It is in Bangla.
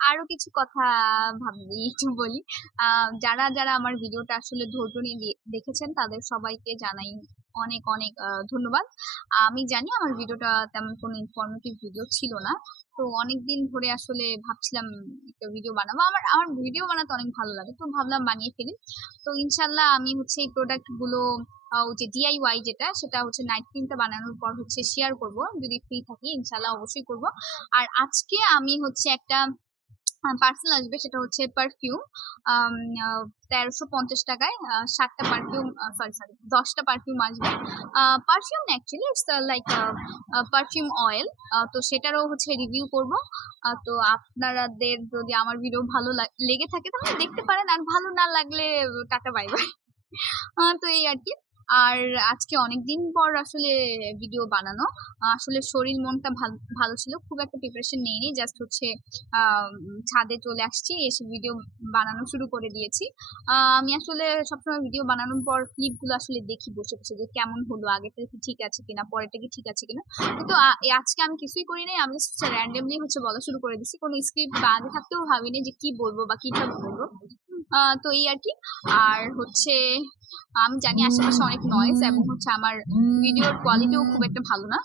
আরো কিছু কথা ভাবি একটু বলি। যারা আমার ভিডিওটা আসলে ধৈর্য নিয়ে দেখেছেন তাদের সবাইকে জানাই অনেক ধন্যবাদ। আমি জানি আমার ভিডিওটা তেমন কোনো ইনফরমেটিভ ভিডিও ছিল না। তো অনেকদিন ধরে আসলে ভাবছিলাম একটা ভিডিও বানাবো। আমার আমার ভিডিও বানাতে অনেক ভালো লাগে। তো ভাবলাম বানিয়ে ফেলি। তো ইনশাআল্লাহ আমি হচ্ছে এই প্রোডাক্ট গুলো ওই যে DIY যেটা সেটা হচ্ছে নাইট ক্রিমটা বানানোর পর হচ্ছে শেয়ার করব। যদি ফ্রি থাকি ইনশাআল্লাহ অবশ্যই করব। আর আজকে আমি হচ্ছে একটা পার্সেল আসবে, সেটা হচ্ছে পারফিউম। আম আ ৳১৩৫০ ৭ টা পারফিউম, সরি ১০ টা পারফিউম আসবে। পারফিউম না actually, it's like perfume oil. তো সেটারও হচ্ছে রিভিউ করব। তো আপনারাদের যদি আমার ভিডিও ভালো লেগে থাকে তাহলে দেখতে পারেন। আর ভালো না লাগলে টাটা বাই বাই। তো এই আরকি। আর আজকে অনেকদিন পর আসলে ভিডিও বানানো। আসলে শরীর মনটা ভালো ছিল। খুব একটা প্রিপারেশন নেইনি। জাস্ট হচ্ছে ছাদে চলে আসছি। এসে ভিডিও বানানো শুরু করে দিয়েছি। আমি আসলে সবসময় ভিডিও বানানোর পর ক্লিপ গুলো আসলে দেখি বসে যে কেমন হলো, আগেরটা কি ঠিক আছে কিনা, পরেরটা কি ঠিক আছে কিনা। কিন্তু আজকে আমি কিছুই করি নাই। আমি জাস্ট র‍্যান্ডমলি হচ্ছে বলা শুরু করে দিছি। কোনো স্ক্রিপ্ট বা আগে থাকতেও ভাবিনি যে কি বলবো বা কিভাবে বলবো। তো এই আরকি। আর হচ্ছে আমি জানি আশেপাশে অনেক নয়েজ এবং হচ্ছে আমার ভিডিওর কোয়ালিটিও খুব একটা ভালো না।